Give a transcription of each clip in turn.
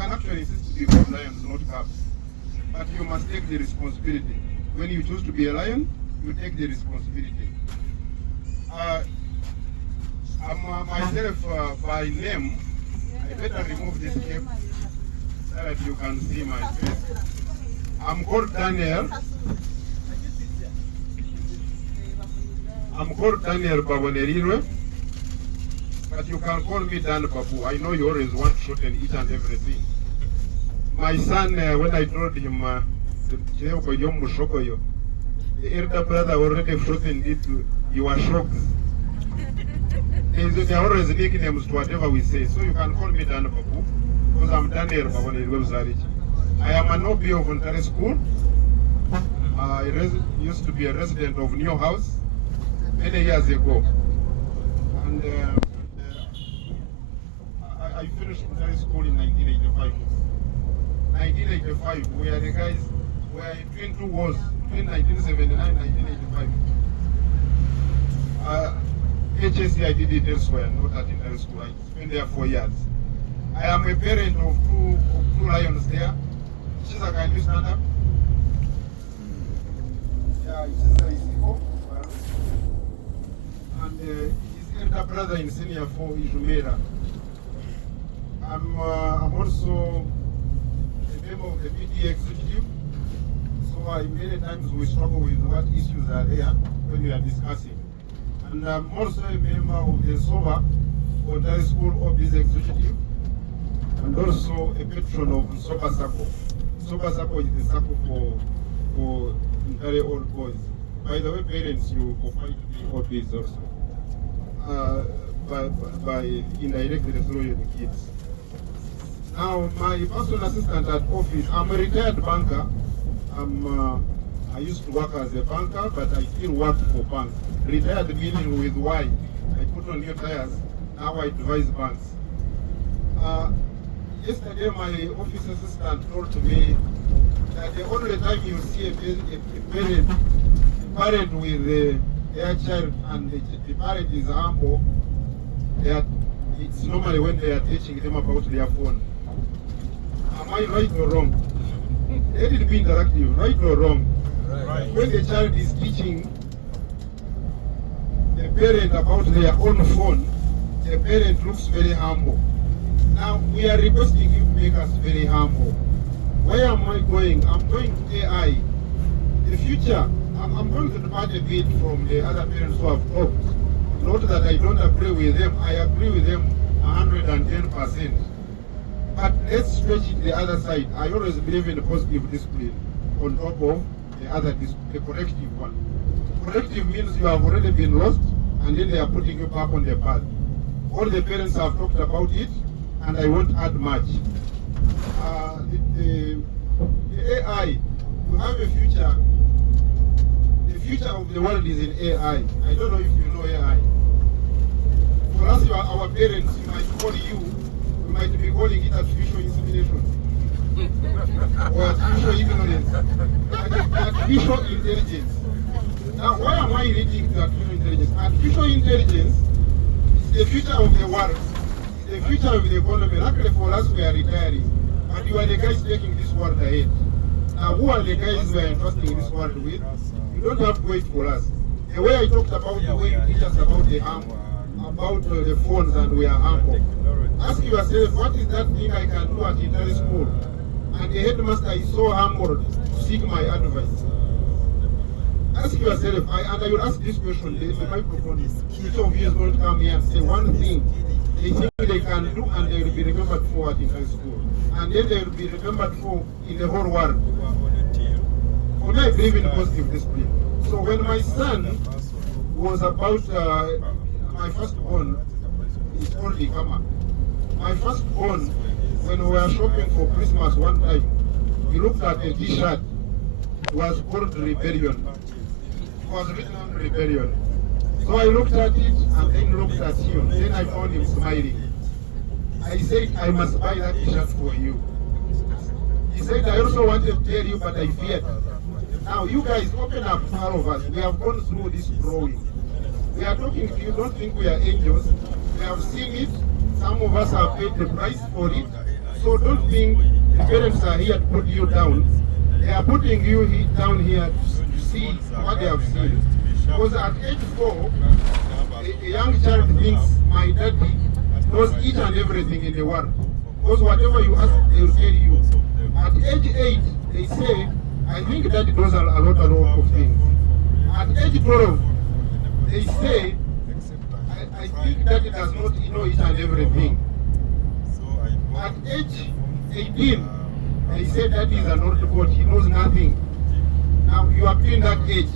can actually insist to be called lions, not cubs. But you must take the responsibility. When you choose to be a lion, you take the responsibility. I'm myself by name. I better remove this cape so that you can see my face. I'm called Daniel. I'm called Daniel Babonerirwe, but you can call me Dan Babu. I know you always want to shorten each and everything. My son, when I told him the elder brother already shortened it, you were shocked. There are always nicknames to whatever we say, so you can call me Dan Babu, because I'm Daniel Babonerirwe. I am an OB of Ontario School. I used to be a resident of New House many years ago. And I finished Ontario School in 1985. 1985, we are the guys, we are between two wars, between 1979 and 1985. HSC, I did it elsewhere, not at Ontario School. I spent there 4 years. I am a parent of two lions there. Chiza, can you stand up? Yeah, Chiza is Iko. And his elder brother in senior 4 is Rumera. I'm also a member of the PTA executive. So many times we struggle with what issues are there when we are discussing. And I'm also a member of the SOBA, Ontario School Office Executive, and also a patron of SOBA Sacco. SOBA Sacco is the Sacco for Ontario old boys. By the way, parents, you provide the old boys also. By indirectly through the kids. Now, my personal assistant at office, I'm a retired banker. I used to work as a banker, but I still work for banks. Retired meaning with why? I put on new tires, now I advise banks. Yesterday, my office assistant told me that the only time you see a parent with their child and the parent is humble, it's normally when they are teaching them about their phone. Am I right or wrong? Let it be interactive, right or wrong? Right. When the child is teaching the parent about their own phone, the parent looks very humble. Now, we are requesting you to make us very humble. Where am I going? I'm going to AI. The future, I'm going to depart a bit from the other parents who have talked. Not that I don't agree with them, I agree with them 110%. But let's stretch it the other side. I always believe in positive discipline on top of the corrective one. Corrective means you have already been lost and then they are putting you back on the path. All the parents have talked about it and I won't add much. The AI, to have a future, the future of the world is in AI. I don't know if you know AI. For us, our parents, you might call you, we might be calling it artificial insemination. Or artificial ignorance. Artificial intelligence. Now, why am I relating to artificial intelligence? Artificial intelligence is the future of the world. It's the future of the economy. Luckily for us, we are retiring. But you are the guys taking this world ahead. Now, who are the guys we are entrusting this world with? You don't have to wait for us. The way I talked about the way you teach us about the humble, about the phones and we are humble. Ask yourself, what is that thing I can do at Ontario School? And the headmaster is so humble to seek my advice. Ask yourself, and I will ask this question, the microphone, each of you is going to come here and say one thing they think they can do and they will be remembered for at Ontario School. And then they will be remembered for in the whole world. For me, I believe in positive discipline. So when my son was about, my firstborn is called Ikama. My firstborn, when we were shopping for Christmas one time, he looked at a t-shirt, was called Rebellion. It was written on Rebellion. So I looked at it and then looked at him. Then I found him smiling. I said, I must buy that t-shirt for you. He said, I also wanted to tell you, but I feared. Now you guys open up, all of us. We have gone through this growing. We are talking to you, don't think we are angels. We have seen it. Some of us have paid the price for it. So don't think the parents are here to put you down. They are putting you down here to see what they have seen. Because at age 4, a young child thinks my daddy knows each and everything in the world. Because whatever you ask, they will tell you. At age 8, they say, I think daddy knows a lot of things. At age 12, they say, I think daddy does not know each and everything. At age 18, they say daddy is an old god, he knows nothing. Now you are in that age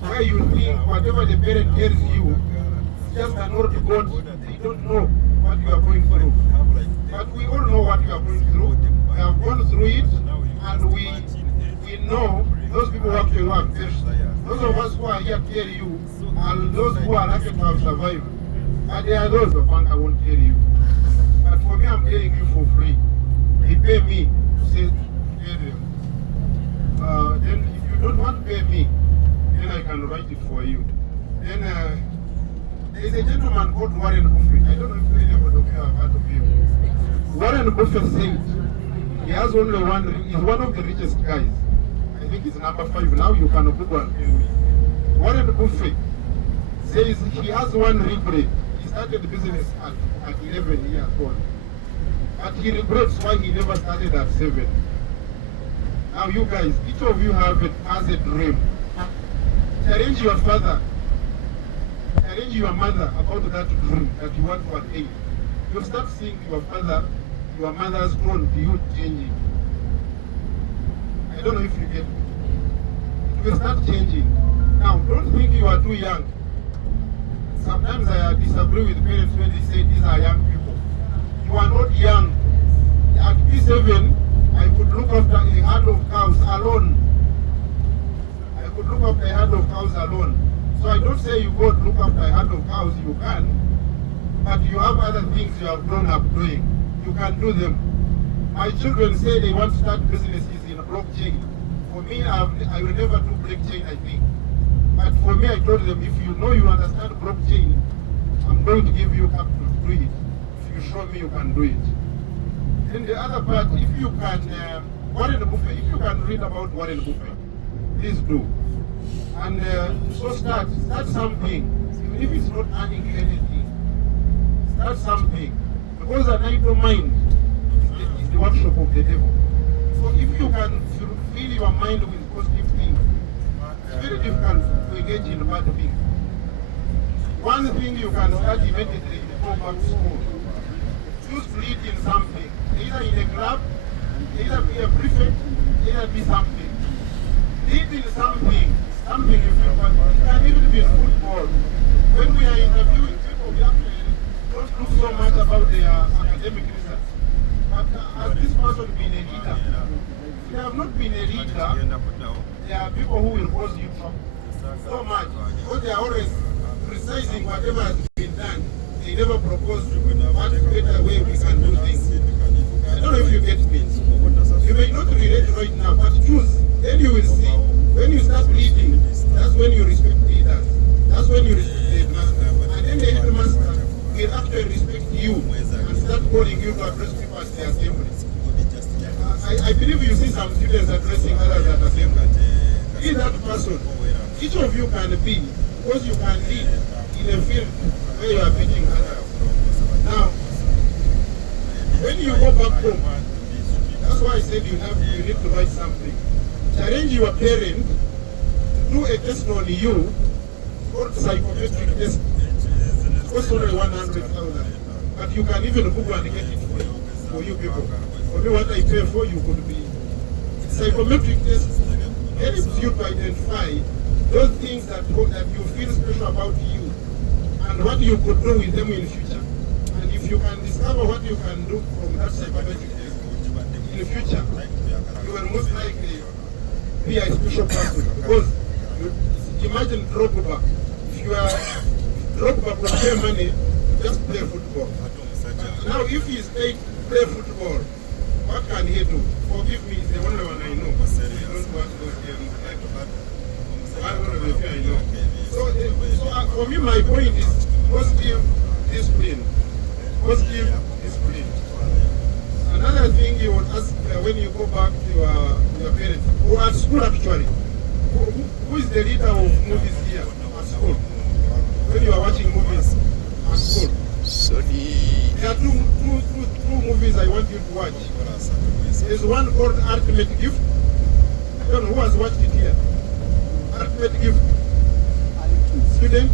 where you think whatever the parent tells you, it's just an old god, they don't know what you are going through. But we all know what you are going through. We have gone through it, and we know those people who have perished. Those of us who are here to tell you, and those who are lucky to have survived. And there are those of us I won't tell you. But for me, I'm telling you for free. They pay me to say, tell them. Then if you don't want to pay me, then I can write it for you. Then there is a gentleman called Warren Buffett. I don't know if anybody of you have heard of him. Warren Buffett said he has only he's one of the richest guys. I think he's number 5 now. You can Google and tell me. Warren Buffett says he has one regret. He started the business at 11 years old. But he regrets why he never started at 7. Now you guys, each of you has a dream. Challenge your father, challenge your mother about that dream that you want to attain. You start seeing your father, your mother's tone to you changing. I don't know if you get me. It will start changing. Now, don't think you are too young. Sometimes I disagree with parents when they say these are young people. You are not young. At P7, I could look after a herd of cows alone. I could look after a herd of cows alone. So I don't say you go to look after a herd of cows, you can. But you have other things you have grown up doing. You can do them. My children say they want to start businesses in blockchain. For me, I will never do blockchain, I think. But for me, I told them, if you know you understand blockchain, I'm going to give you capital to do it. If you show me you can do it. Then the other part, if you can, Warren Buffett, if you can read about Warren Buffett, please do. And so start something, even if it's not earning you anything. Start something. Because an idle mind is the workshop of the devil. So if you can fill your mind with positive things, it's very difficult to engage in bad things. One thing you can start immediately is go back to school. Choose to lead in something. Either in a club, either be a prefect, either be something. Lead in something you feel good. It can even be football. When we are interviewing people, we actually don't look so much about their academic research. But has this person been a leader? If you have not been a leader, there are people who will cause you trouble so much. Because they are always criticizing whatever has been done. They never propose what better way we can do things. I don't know if you get me. You may not relate right now, but choose. Then you will see. When you start leading, that's when you respect leaders. That's when you respect the headmaster. And then the headmaster will actually respect you and start calling you to address people at the assembly. I believe you see some students addressing others at assembly. Be that person. Each of you can be, because you can lead in a field where you are beating others. Now, when you go back home, that's why I said you need to write something. Challenge your parent to do a test on you called psychometric test. It costs only 100,000. But you can even Google and get it for you people. For me, what I pay for you could be. Psychometric test helps you to identify those things that you feel special about you and what you could do with them in the future. And if you can discover what you can do from that psychometric test in the future, you will most likely be a special person. Because imagine Drogba. If you are Drogba could pay money, just play football. Now if he is paid to play football, what can he do? Forgive me, it's the only one I know. I don't watch those games. I know. So for me, my point is positive discipline. Positive discipline. Another other thing you would ask when you go back to your parents, or at school actually, who is the leader of movies here at school? When you are watching movies at school. There are two movies I want you to watch. There's one called Ultimate Gift. I don't know who has watched it here. Ultimate Gift. Student?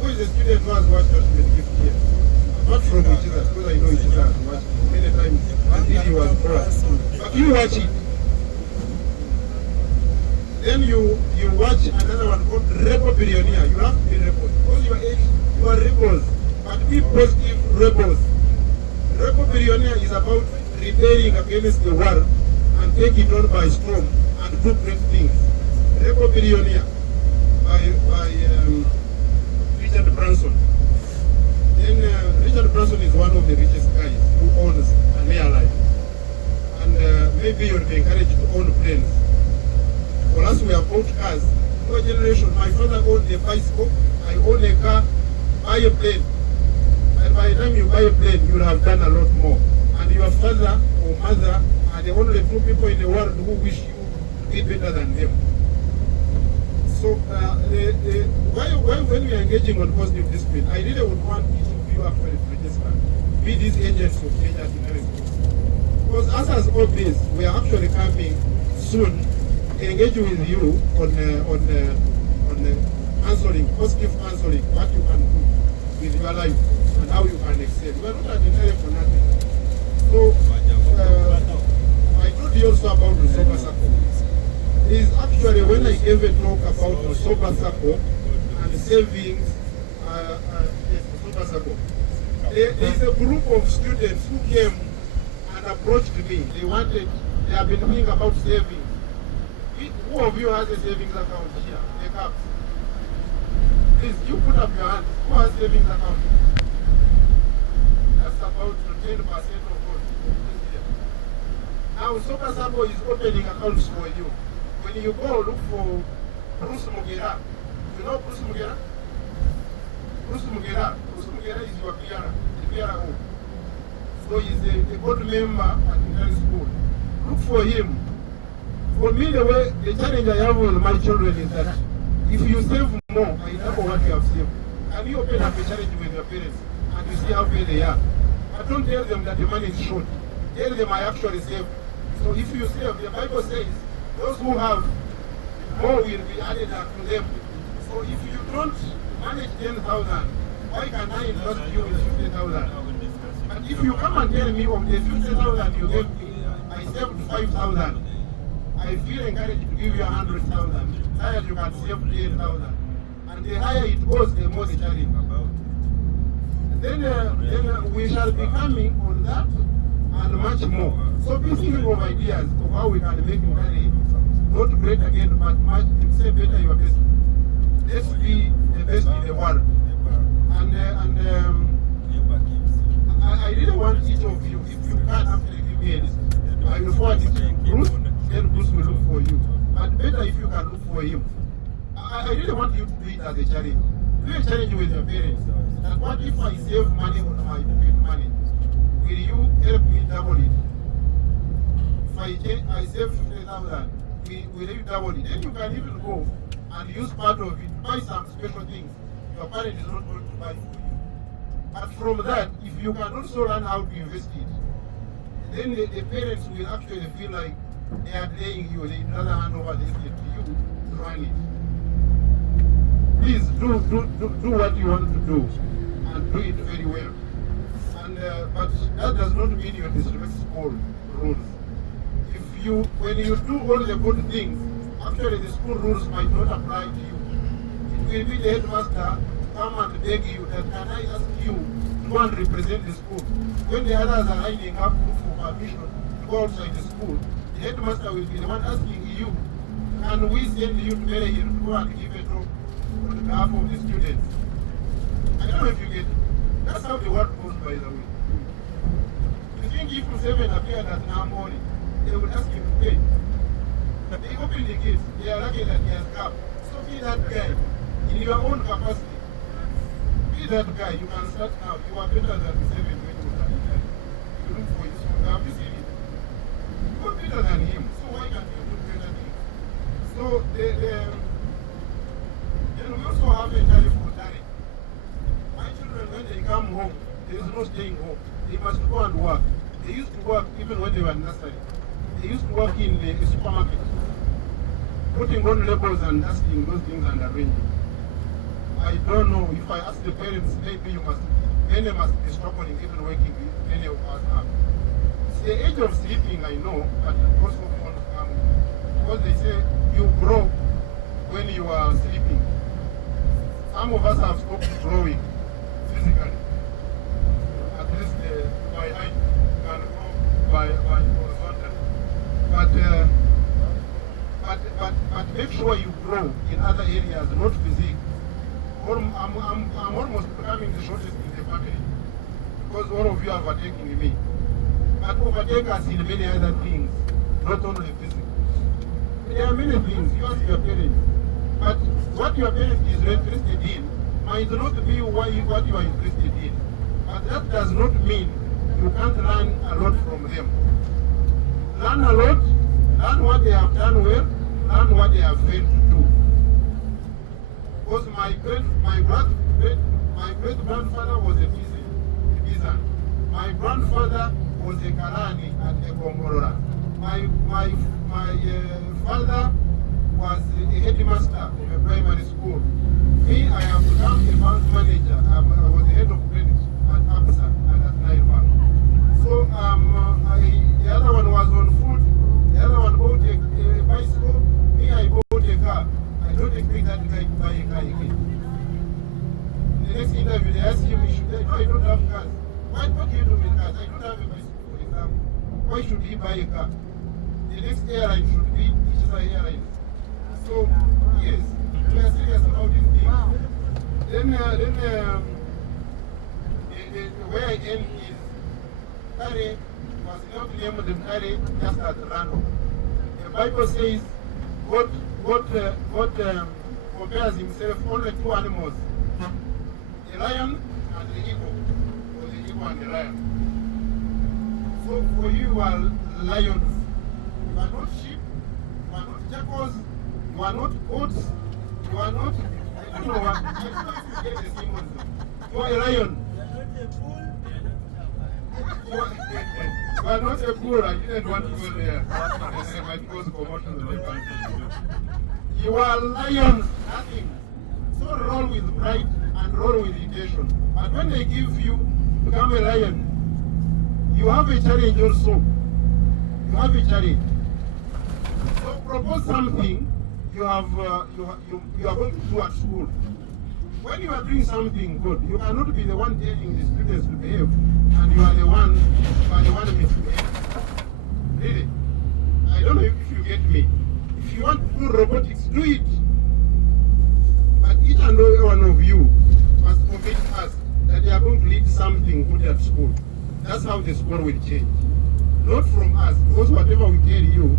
Who is the student who has watched Ultimate Gift here? Not from each other, because I know each other has watched it many times until he was born. But you watch it. Then you watch another one called Rebel Billionaire. You have to be rebel. Because your age, you are rebels. But be positive rebels. Rebel Billionaire is about rebelling against the world and take it on by storm and do great things. Rebel Billionaire by Richard Branson. Then Richard Branson is one of the richest guys who owns an airline. And maybe you'll be encouraged to own planes. For us, we have bought cars. No generation. My father owned a bicycle. I own a car. Buy a plane. And by the time you buy a plane, you'll have done a lot more. And your father or mother are the only two people in the world who wish you to be better than them. So, when we are engaging on positive discipline, I really would want each of you actually to register, be these agents of change at the Because as always, we are actually coming soon to engage with you on answering, positive answering, what you can do with your life and how you can excel. We are not at the for nothing. So, I told you also about the sober circle. Is actually when I gave a talk about the sober circle and savings, yes, the sober circle. There is a group of students who came and approached me. They have been thinking about savings. Who of you has a savings account here? Take up. Please, you put up your hand. Who has savings account? That's about 10% of all. Now, Sober Circle is opening accounts for you. When you go look for Bruce Mugera, you know Bruce Mugera? Bruce Mugera is your the PRO. So he's a board member at the school. Look for him. For me, the challenge I have with my children is that if you save more, I know what you have saved. Can you open up a challenge with your parents and you see how fair they are? But don't tell them that the money is short. Tell them I actually saved. So if you save, the Bible says, those who have more will be added to them. So if you don't manage 10,000, why can I invest you in 50,000? But if you come and tell me of the 50,000 you gave me, I saved 5,000. I feel encouraged to give you 100,000. Higher you can save 10,000. And the higher it goes, the more the challenge. Then we shall be coming on that and much more. So be thinking of ideas of how we can make money, not great again, but much, say better your best. Let's be the best in the world. And I really want each of you, if you can actually give me a list, I will forward it to Bruce, then Bruce will look for you. But better if you can look for him. I really want you to do it as a challenge. Do a challenge with your parents. That what if I save money on my pocket money? Will you help me double it? If I save 50,000, will you double it? Then you can even go and use part of it, buy some special things your parent is not going to buy for you. But from that, if you can also learn how to invest it, then the parents will actually feel like they are playing you, they rather hand over the estate to you to run it. Please do what you want to do and do it very well. And but that does not mean you disrespect school rules. When you do all the good things, actually the school rules might not apply to you. It will be the headmaster come and beg you that can I ask you to go and represent the school. When the others are lining up for permission to go outside the school, the headmaster will be the one asking you, can we send you to Maryhill to go and give a talk on behalf of the students? I don't know if you get it. That's how the world goes, by the way. You think if Seven appeared at Namori, they would ask him to pay. They open the gates, they are lucky that he has come. So be that guy in your own capacity. Be that guy, you can start now. You are better than 7 when you start. You look for his own Have you seen it? You are better than him, so why can't you do better things? So then we also have a tariff for tariff. My children, when they come home, there is no staying home. They must go and work. They used to work even when they were in nursery. They used to work in a supermarket, putting on labels and dusting those things and arranging. I don't know, if I ask the parents, maybe many must be struggling even working with many of us are. It's the age of sleeping, I know, but also because they say you grow when you are sleeping. Some of us have stopped growing physically. At least by height can grow by horizontally. But make sure you grow in other areas, not physique. I'm almost becoming the shortest in the family because all of you are overtaking me. But overtake us in many other things, not only physical. There are many things, you ask your parents. But what your parents is interested in might not be what you are interested in. But that does not mean you can't learn a lot from them. Learn a lot, learn what they have done well, learn what they have failed to do. Because my great grandfather was a peasant. My grandfather was a Karani and a Gongorora. My father was a headmaster in a primary school. Me, I have become a bank manager. I was the head of credit at APSA and at Nile Bank. So the other one was on foot. The other one bought a bicycle. Me, I bought a car. I don't expect that guy to buy a car again. In the next interview, they ask him, no, I don't have cars. What do you do with cars? I don't have a bicycle, for example. Why should he buy a car? The next airline should be Ishisa Airlines. So, yes, we are serious about these things. Then where I end is, Kare was not named Kare just at random. The Bible says God compares himself only two animals, the lion and the eagle, or the eagle and the lion. So for you are lions. You are not sheep, you are not jackals, you are not goats, you are not, I don't know what, I don't know if you get the symbols though. You are a lion. You are not a bull. I didn't want to go there. I might cause commotion on the country. You are lions, nothing. So roll with pride and roll with irritation. But when they give you, become a lion, you have a challenge also. You have a challenge. So propose something you are going to do at school. When you are doing something good, you cannot be the one telling the students to behave, and you are the one misbehaving. Really? I don't know if you get me. If you want to do robotics, do it. But each and every one of you must commit us that you are going to lead something good at school. That's how the school will change. Not from us, because whatever we tell you,